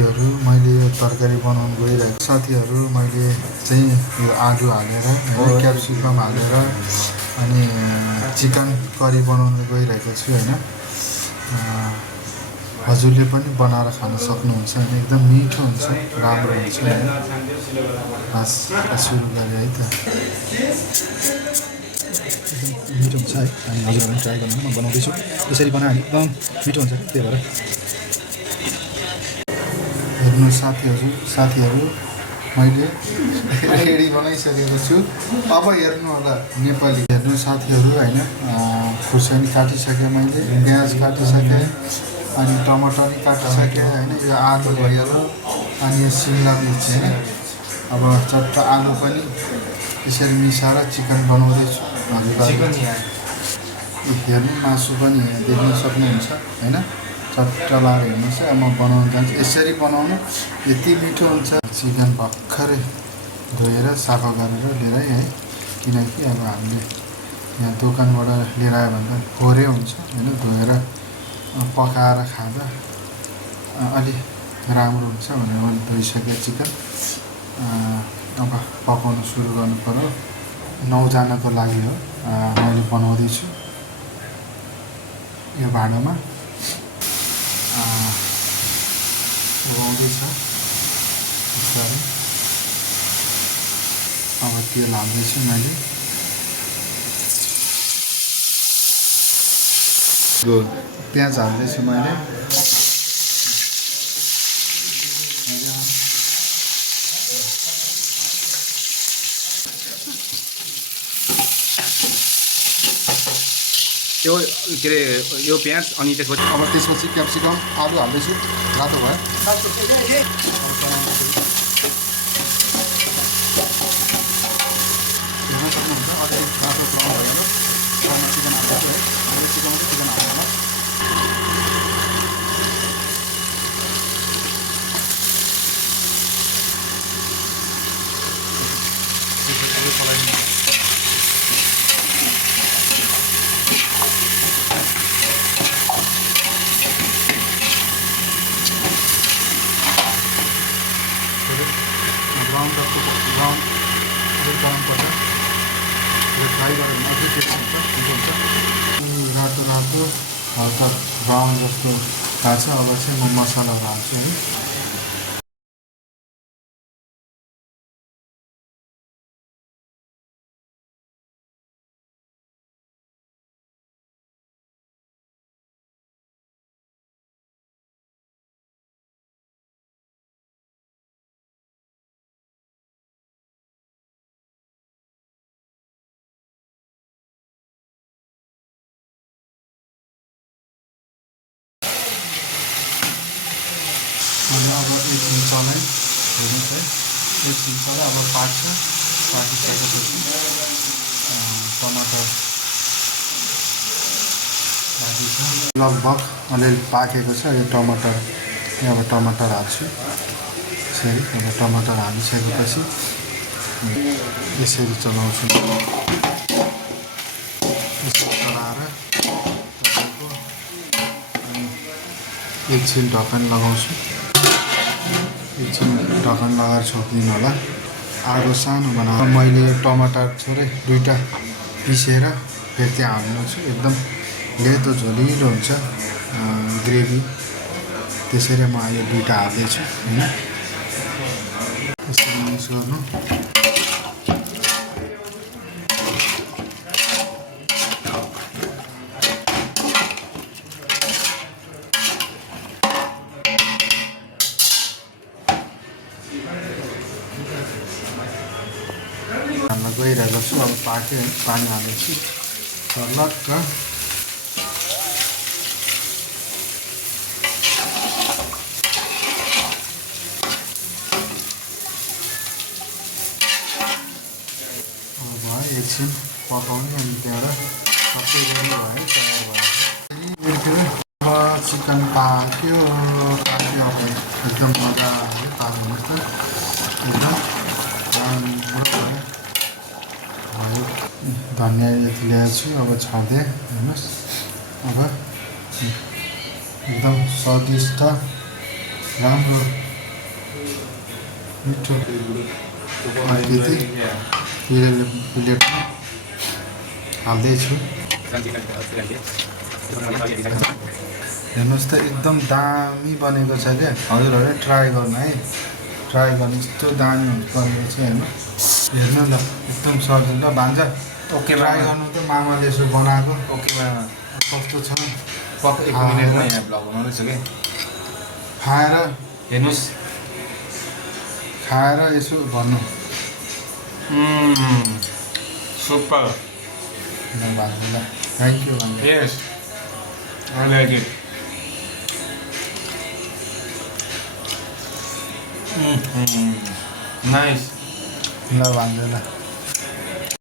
साथीहरू मैले यो तरकारी बनाउनु गइरहेको साथीहरू मैले चाहिँ यो आलु हालेर होइन क्याप्सिकम हालेर अनि चिकन करी बनाउनु गइरहेको छु होइन। हजुरले पनि बनाएर खान सक्नुहुन्छ होइन, एकदम मिठो हुन्छ, राम्रो हुन्छ होइन। बस सुरु गरेँ है त। मिठो हुन्छ है, अनि हजुरहरू पनि ट्राई गर्नु, म बनाउँदैछु। यसरी बनायो भने एकदम मिठो हुन्छ, त्यही भएर हेर्नु साथीहरू मैले रेडी बनाइसकेको छु। अब हेर्नु होला नेपाली। हेर्नु साथीहरू होइन, खुर्सानी काटिसकेँ मैले, प्याज काटिसकेँ, अनि टमाटर पनि काटिसकेँ होइन। यो आलु भयो अनि यो सिमला मिर्च होइन। अब चट्ट आलु पनि यसरी मिसाएर चिकन बनाउँदैछु। हेर्नु मासु पनि देख्न सक्नुहुन्छ होइन। चट्ट लाएर हेर्नुहोस् है, म बनाउनु जान्छु। यसरी बनाउनु यति मिठो हुन्छ। चिकन भर्खरै धोएर सफा गरेर लिएर है, किनकि अब हामीले यहाँ दोकानबाट लिएर आयो भने त फोहोरै हुन्छ होइन। धोएर पकाएर खाँदा अलि राम्रो हुन्छ भनेर मैले धोइसकेँ चिकन। अब पकाउनु सुरु गर्नु पर्यो। 9 जनाको लागि हो मैले बनाउँदैछु। यो भाँडामा उगाउँदैछ बिस्तारै। अब तेल हाल्दैछु मैले। प्याज हाल्दैछु मैले। यो के अरे यो प्याज अनि त्यसपछि क्याप्सिकम आलु हाल्दैछु। रातो भयो। हेर्न सक्नुहुन्छ अलि रातो ब्राउन भयो। चिकन हाल्दैछु है। चिकन हाल्नु ब्राउन गरम पर्छ। फ्राई गरेर अझै टेस्ट हुन्छ, मिठो हुन्छ। रातो हल्का ब्राउन जस्तो भएको छ। अब चाहिँ म मसलाहरू हाल्छु है। अनि अब एकछिन चलाएँ हेर्नुहोस् है। एकछिन चलाएँ, अब पाकिसकेपछि टमाटर राखिन्छ। लगभग अलिअलि पाकेको छ यो टमाटर। अब टमाटर हाल्छु यसरी। अब टमाटर हालिसकेपछि यसरी चलाउँछु। यसरी चलाएर एकछिन ढक्कन लगाउँछु। एकछिन ढक्कन लगाएर छोपिदिनु होला। आगो सानो बनाएर मैले टमाटर थोरै 2टा पिसेर फेरि त्यहाँ हाल्नु छु। एकदम लेतो झोलिलो हुन्छ ग्रेभी। त्यसरी म यो 2टा हाल्दैछु होइन। यसरी मिक्स गर्नु। गइरहेको छु। अब पाक्यो है। पानी हालेपछि लक्क भयो। एकछिन पकाउने अनि त्यहाँबाट सबै रेडी भयो, तयार भयो। अब चिकन पाक्यो। अब एकदम मजाले पाक्नुहोस् त। एकदम राम्रो भयो। धनियाँ यति ल्याएको छु। अब छर्दिएँ हेर्नुहोस्। अब एकदम स्वादिष्ट राम्रो मिठो प्लेटमा हाल्दैछु। हेर्नुहोस् त एकदम दामी बनेको छ क्या। हजुरहरूले ट्राई गर्नु है, ट्राई गर्नु। यस्तो दामी बनेको छ हेर्नु, हेर्नु ल एकदम सजिलो भान्जा। ओके ट्राई गर्नु त मामाले यसो बनाएको ओके मामा कस्तो छ पक्क 1 मिनेटमा यहाँ ब्लग बनाउँदैछ कि खाएर हेर्नुहोस् खाएर यसो भन्नु सुपर ल भान्जा ल थ्याङ्क यू भान्जा। Yes I like it nice ल भान्जा ल